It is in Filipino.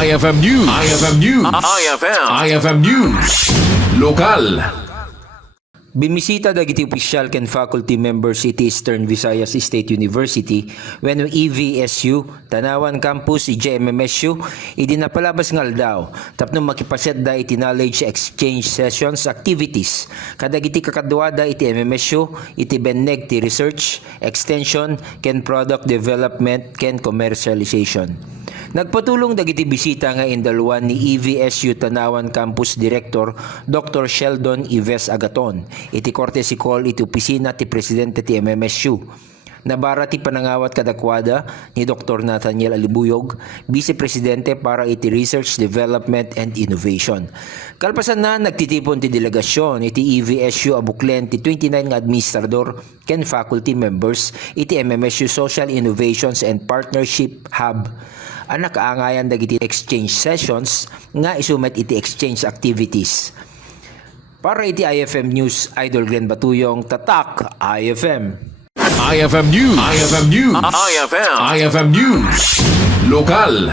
IFM News. IFM News. IFM News. Lokal. Bimisita dagiti opisyal ken faculty members iti Eastern Visayas State University wenno EVSU Tanawan Campus iti MMSU idi napalabas nga aldaw tapno makipaset da iti knowledge exchange sessions activities kadagiti kakadwada iti MMSU iti benneg ti research extension ken product development ken commercialization. Nagpatulong dagiti bisita nga indalwan ni EVSU Tanawan Campus Director Dr. Sheldon Ives Agaton iti courtesy call iti opisina ti presidente ti MMSU. Nabara ti panangawat kadakwada ni Dr. Nathaniel Alibuyog, Vice Presidente para iti Research, Development and Innovation. Kalpasan na nagtitipon ti delegasyon iti EVSU abuklen ti 29 nga administrador ken faculty members iti MMSU Social Innovations and Partnership Hub. Anak aangayan dagiti exchange sessions nga isumet iti exchange activities. Para iti IFM News, Idol Glenn Batuyong, Tatak IFM. IFM News. IFM News. IFM News. Lokal.